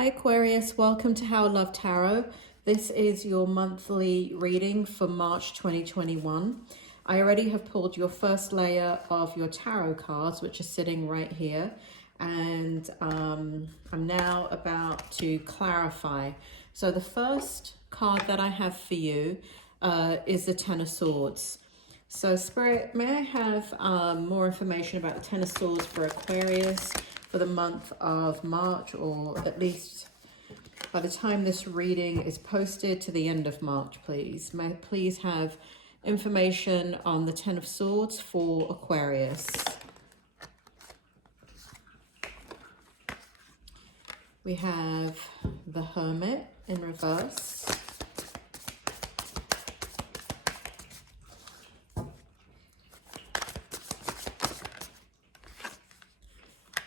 Hi Aquarius, welcome to How I Love Tarot. This is your monthly reading for March 2021. I already have pulled your first layer of your tarot cards, which are sitting right here. And I'm now about to clarify. So the first card that I have for you is the Ten of Swords. So Spirit, may I have more information about the Ten of Swords for Aquarius for the month of March, or at least by the time this reading is posted to the end of March, please. May I please have information on the Ten of Swords for Aquarius. We have the Hermit in reverse.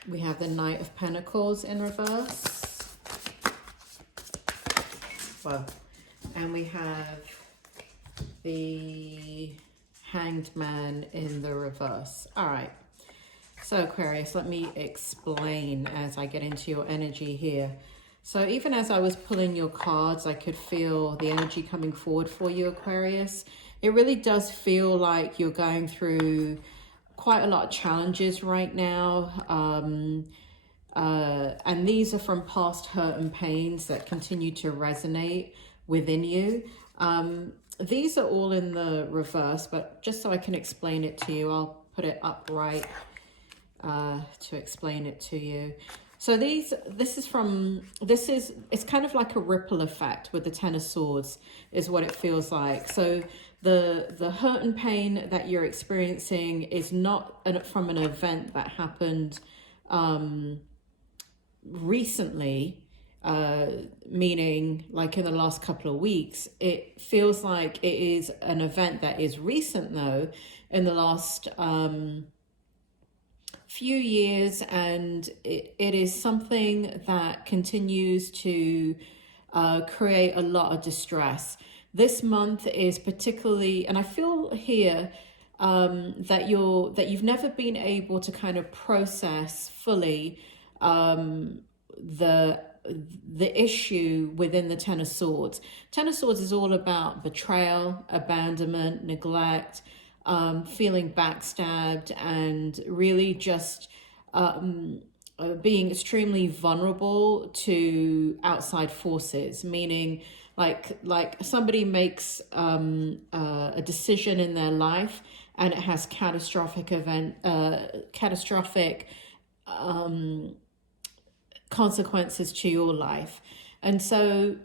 We have the Knight of Pentacles in reverse. Well, and we have the Hanged Man in the reverse. All right. So Aquarius, let me explain as I get into your energy here. So even as I was pulling your cards, I could feel the energy coming forward for you, Aquarius. It really does feel like you're going through quite a lot of challenges right now, and these are from past hurt and pains that continue to resonate within you. These are all in the reverse, but just so I can explain it to you, I'll put it upright to explain it to you. So it's kind of like a ripple effect with the Ten of Swords is what it feels like. So the hurt and pain that you're experiencing is not from an event that happened recently, meaning like in the last couple of weeks. It feels like it is an event that is recent though, in the last few years, and it is something that continues to create a lot of distress. This month is particularly, and I feel here that you've never been able to kind of process fully the issue within the Ten of Swords. Ten of Swords is all about betrayal, abandonment, neglect, feeling backstabbed, and really just being extremely vulnerable to outside forces, meaning like somebody makes a decision in their life and it has catastrophic consequences to your life. And so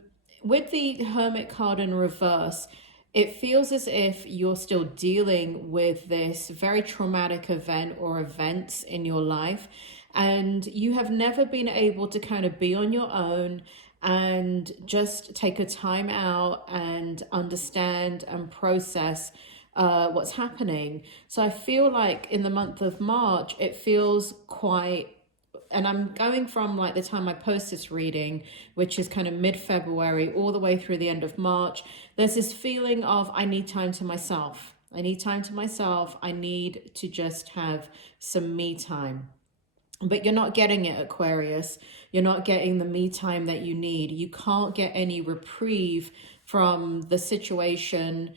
with the Hermit card in reverse, it feels as if you're still dealing with this very traumatic event or events in your life, and you have never been able to kind of be on your own and just take a time out and understand and process what's happening. So I feel like in the month of March, it feels quite, and I'm going from like the time I post this reading, which is kind of mid-February, all the way through the end of March. There's this feeling of, I need time to myself. I need time to myself. I need to just have some me time. But you're not getting it, Aquarius. You're not getting the me time that you need. You can't get any reprieve from the situation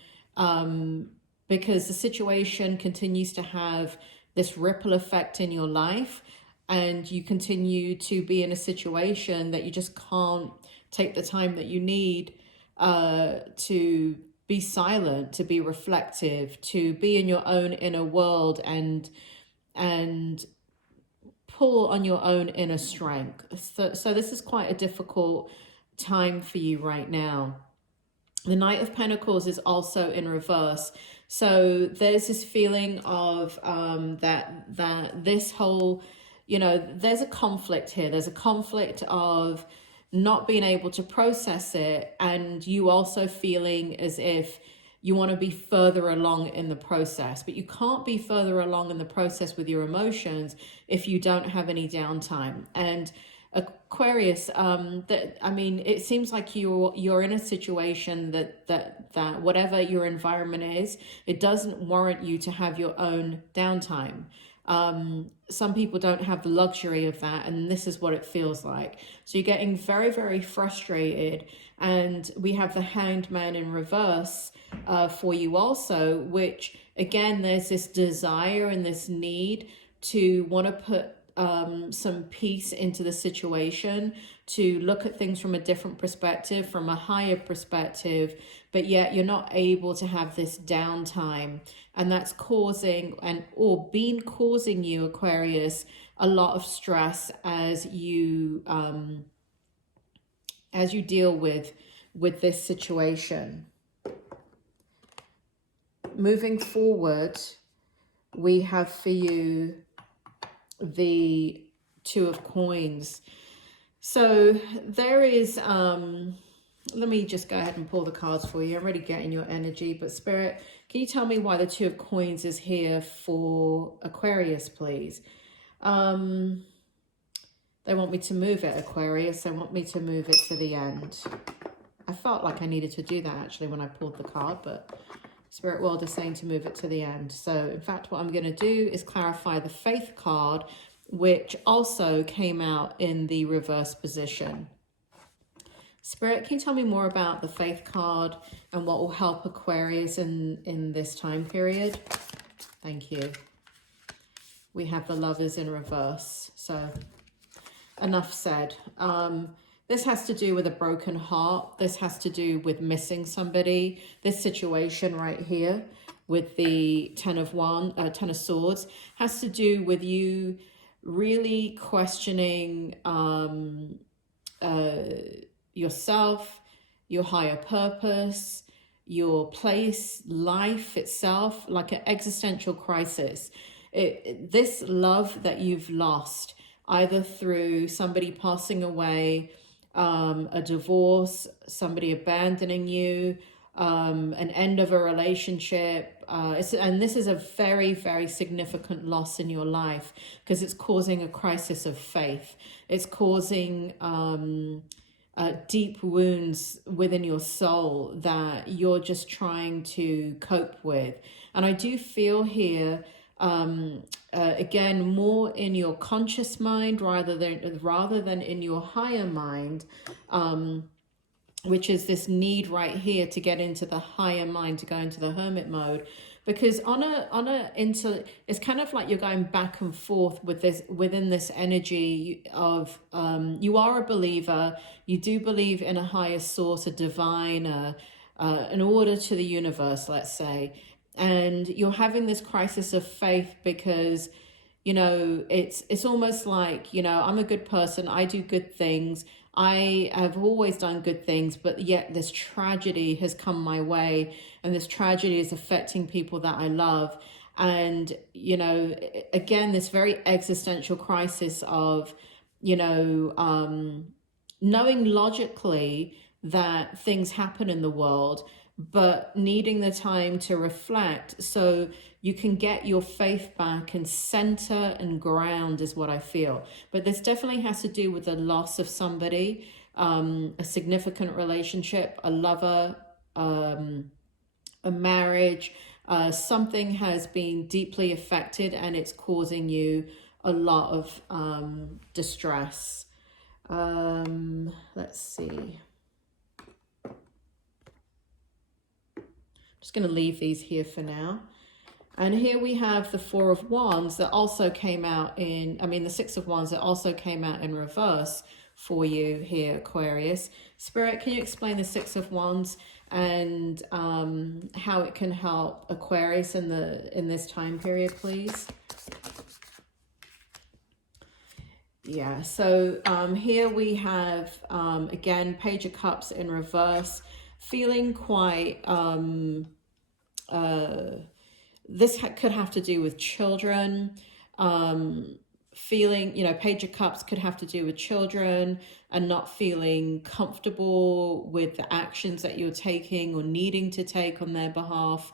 because the situation continues to have this ripple effect in your life. And you continue to be in a situation that you just can't take the time that you need to be silent, to be reflective, to be in your own inner world and pull on your own inner strength. So this is quite a difficult time for you right now. The Knight of Pentacles is also in reverse. So there's this feeling of that this whole, there's a conflict here. There's a conflict of not being able to process it, and you also feeling as if you want to be further along in the process, but you can't be further along in the process with your emotions if you don't have any downtime. And Aquarius, it seems like you're in a situation that whatever your environment is, it doesn't warrant you to have your own downtime. Some people don't have the luxury of that, and this is what it feels like. So you're getting very, very frustrated, and we have the Hanged Man in reverse for you also, which again, there's this desire and this need to want to put some peace into the situation, to look at things from a different perspective, from a higher perspective, but yet you're not able to have this downtime, and that's causing or been causing you, Aquarius, a lot of stress as you deal with this situation. Moving forward, we have for you the Two of Coins. So there is, let me just go ahead and pull the cards for you. I'm already getting your energy, but Spirit, can you tell me why the Two of Coins is here for Aquarius, please? They want me to move it, Aquarius. They want me to move it to the end. I felt like I needed to do that actually when I pulled the card, but Spirit World is saying to move it to the end. So in fact, what I'm going to do is clarify the Faith card, which also came out in the reverse position. Spirit, can you tell me more about the Faith card and what will help Aquarius in this time period? Thank you. We have the Lovers in reverse. So enough said. This has to do with a broken heart. This has to do with missing somebody. This situation right here with the Ten of Swords has to do with you really questioning yourself, your higher purpose, your place, life itself, like an existential crisis. This love that you've lost, either through somebody passing away, a divorce, somebody abandoning you, an end of a relationship, and this is a very, very significant loss in your life because it's causing a crisis of faith. It's causing deep wounds within your soul that you're just trying to cope with. And I do feel here, again, more in your conscious mind rather than in your higher mind, which is this need right here to get into the higher mind, to go into the hermit mode. Because it's kind of like you're going back and forth with this, within this energy of, you are a believer, you do believe in a higher source, a divine, an order to the universe, let's say. And you're having this crisis of faith because, you know, it's almost like, you know, I'm a good person, I do good things, I have always done good things, but yet this tragedy has come my way, and this tragedy is affecting people that I love. And, you know, again, this very existential crisis of, you know, knowing logically that things happen in the world, but needing the time to reflect so you can get your faith back and center and ground is what I feel. But this definitely has to do with the loss of somebody, a significant relationship, a lover, a marriage. Something has been deeply affected and it's causing you a lot of distress. Let's see. Just going to leave these here for now. And here we have the Four of Wands that also came out in, the Six of Wands that also came out in reverse for you here, Aquarius. Spirit, can you explain the Six of Wands and how it can help Aquarius in this time period, please? Yeah, so here we have, again, Page of Cups in reverse, feeling quite, this could have to do with children, feeling, you know, Page of Cups could have to do with children and not feeling comfortable with the actions that you're taking or needing to take on their behalf.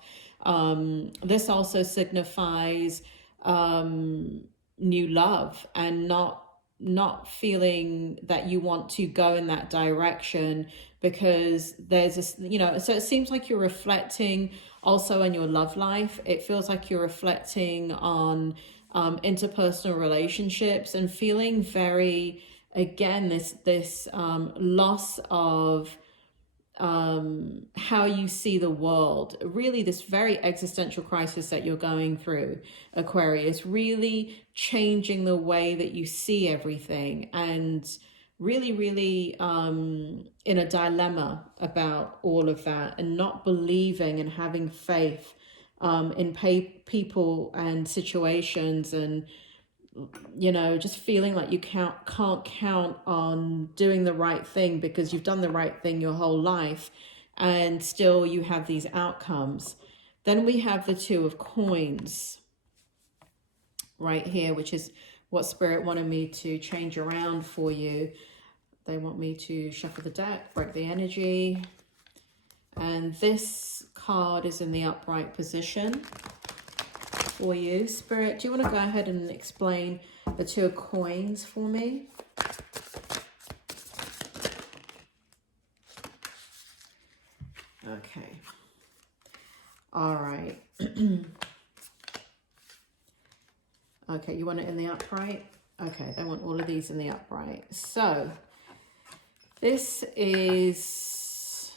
This also signifies new love and not feeling that you want to go in that direction because there's this, you know, so it seems like you're reflecting also on your love life. It feels like you're reflecting on interpersonal relationships and feeling very, again, this loss of how you see the world. Really, this very existential crisis that you're going through, Aquarius, really changing the way that you see everything, and really in a dilemma about all of that, and not believing and having faith in people and situations, and just feeling like you can't count on doing the right thing because you've done the right thing your whole life and still you have these outcomes. Then we have the Two of Coins right here, which is what Spirit wanted me to change around for you. They want me to shuffle the deck, break the energy. And this card is in the upright position for you. Spirit, do you want to go ahead and explain the Two of Coins for me? Okay. All right. Okay, you want it in the upright? Okay, they want all of these in the upright. So this is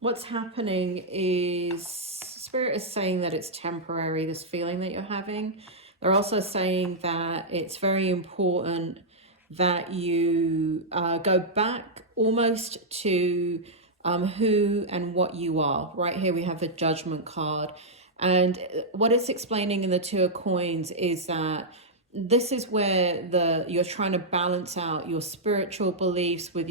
what's happening is Spirit is saying that it's temporary, this feeling that you're having. They're also saying that it's very important that you go back almost to who and what you are. Right here we have the Judgment card. And what it's explaining in the Two of Coins is that this is where you're trying to balance out your spiritual beliefs with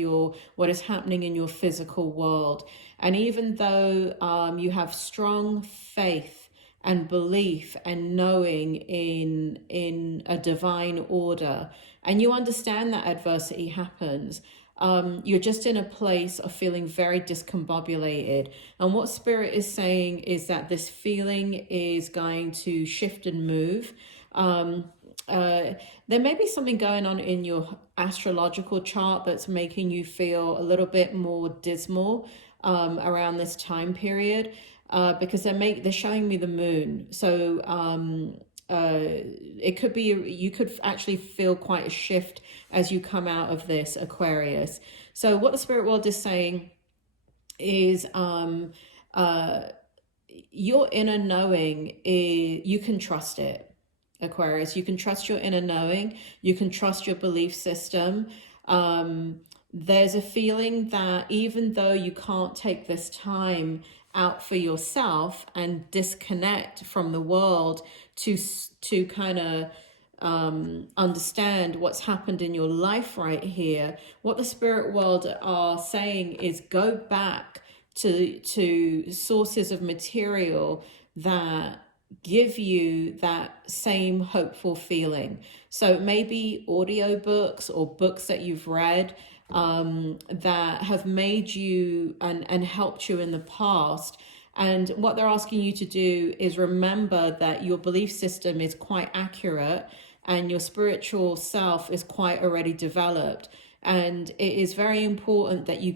what is happening in your physical world. And even though you have strong faith and belief and knowing in a divine order, and you understand that adversity happens, you're just in a place of feeling very discombobulated. And what Spirit is saying is that this feeling is going to shift and move. There may be something going on in your astrological chart that's making you feel a little bit more dismal around this time period, because they're showing me the moon. So it could be, you could actually feel quite a shift as you come out of this, Aquarius. So what the spirit world is saying is your inner knowing, you can trust it, Aquarius. You can trust your inner knowing. You can trust your belief system. There's a feeling that even though you can't take this time out for yourself and disconnect from the world to kind of understand what's happened in your life right here, what the spirit world are saying is go back to sources of material that give you that same hopeful feeling. So maybe audiobooks or books that you've read that have made you and helped you in the past. And what they're asking you to do is remember that your belief system is quite accurate and your spiritual self is quite already developed. And it is very important that you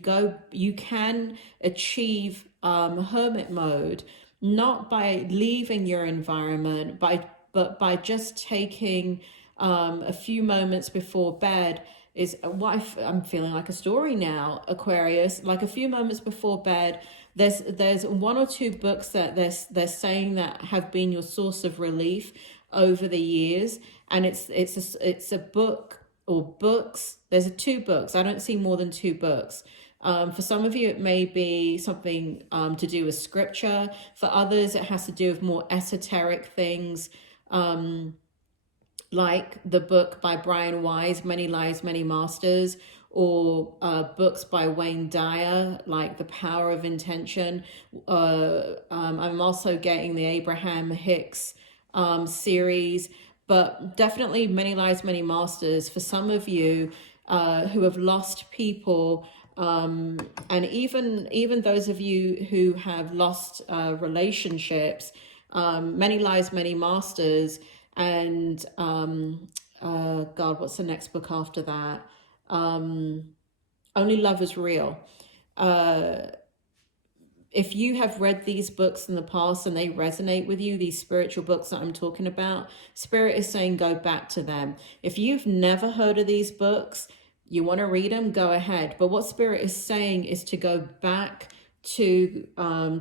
can achieve hermit mode, not by leaving your environment, but by just taking a few moments before bed. Is what I'm feeling like a story now, Aquarius. Like a few moments before bed, there's one or two books that they're saying that have been your source of relief over the years, and it's a book or books. There's two books. I don't see more than two books. For some of you, it may be something to do with scripture. For others, it has to do with more esoteric things. Like the book by Brian Weiss, Many Lives, Many Masters, or books by Wayne Dyer, like The Power of Intention. I'm also getting the Abraham Hicks series, but definitely Many Lives, Many Masters for some of you who have lost people, and even those of you who have lost relationships. Many Lives, Many Masters. And God, what's the next book after that? Only Love is Real. if you have read these books in the past and they resonate with you, these spiritual books that I'm talking about, Spirit is saying go back to them. If you've never heard of these books, you want to read them, go ahead. But what Spirit is saying is to go back to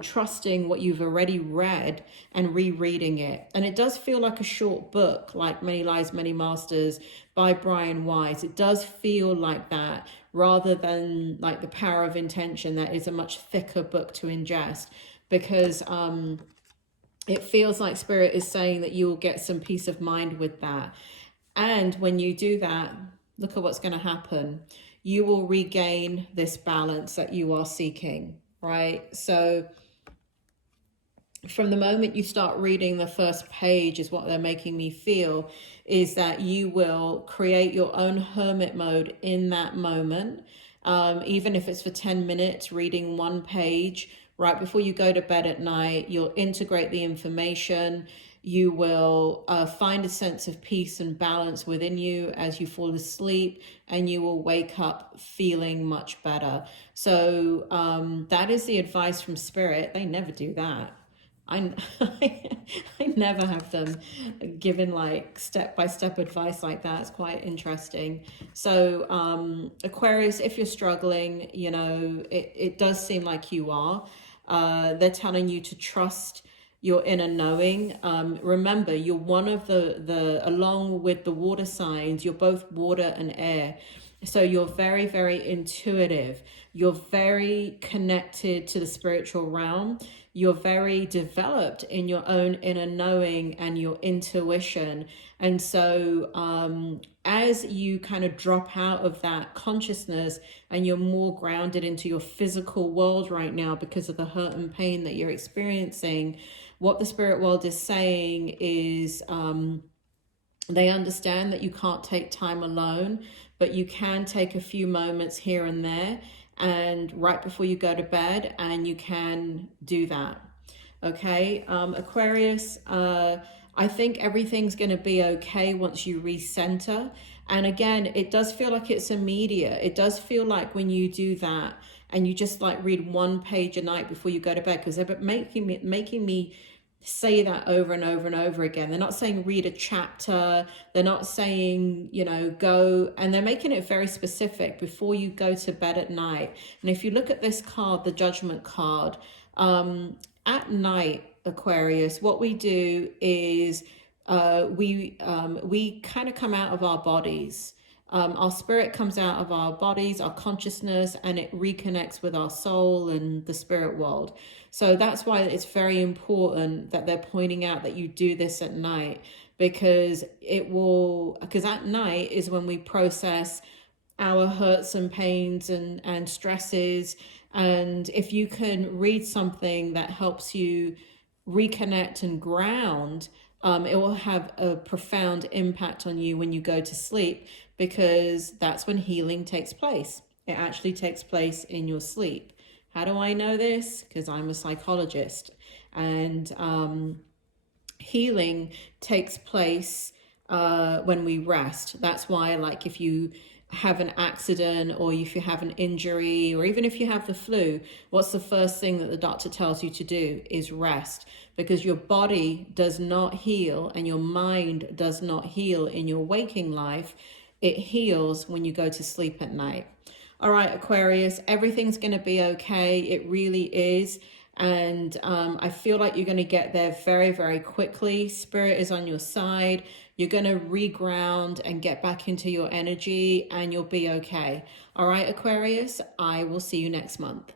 trusting what you've already read and rereading it. And it does feel like a short book, like Many Lies, Many Masters by Brian Weiss. It does feel like that, rather than like The Power of Intention, that is a much thicker book to ingest, because it feels like Spirit is saying that you will get some peace of mind with that. And when you do that, look at what's going to happen. You will regain this balance that you are seeking, right? So from the moment you start reading the first page, is what they're making me feel, is that you will create your own hermit mode in that moment. Even if it's for 10 minutes, reading one page right before you go to bed at night, you'll integrate the information. You will find a sense of peace and balance within you as you fall asleep, and you will wake up feeling much better. So that is the advice from Spirit. They never do that. I never have them given like step-by-step advice like that. It's quite interesting. So Aquarius, if you're struggling, you know, it does seem like you are. They're telling you to trust your inner knowing. Remember, you're one of the along with the water signs, you're both water and air. So you're very, very intuitive. You're very connected to the spiritual realm. You're very developed in your own inner knowing and your intuition. And so as you kind of drop out of that consciousness and you're more grounded into your physical world right now because of the hurt and pain that you're experiencing, what the spirit world is saying is they understand that you can't take time alone, but you can take a few moments here and there and right before you go to bed, and you can do that. Okay, Aquarius, I think everything's going to be okay once you recenter. And again, it does feel like it's immediate. It does feel like when you do that and you just like read one page a night before you go to bed, because they're making me say that over and over and over again. They're not saying read a chapter. They're not saying, you know, go, and they're making it very specific before you go to bed at night. And if you look at this card, the Judgment card, at night, Aquarius, what we do is we kind of come out of our bodies. Our spirit comes out of our bodies, our consciousness, and it reconnects with our soul and the spirit world. So that's why it's very important that they're pointing out that you do this at night, because at night is when we process our hurts and pains and stresses. And if you can read something that helps you reconnect and ground, it will have a profound impact on you when you go to sleep, because that's when healing takes place. It actually takes place in your sleep. How do I know this? Because I'm a psychologist, and healing takes place when we rest. That's why, like, if you have an accident or if you have an injury or even if you have the flu, what's the first thing that the doctor tells you to do is rest, because your body does not heal and your mind does not heal in your waking life. It heals when you go to sleep at night. All right, Aquarius, everything's going to be okay. It really is. And I feel like you're going to get there very, very quickly. Spirit is on your side. You're going to reground and get back into your energy, and you'll be okay. All right, Aquarius, I will see you next month.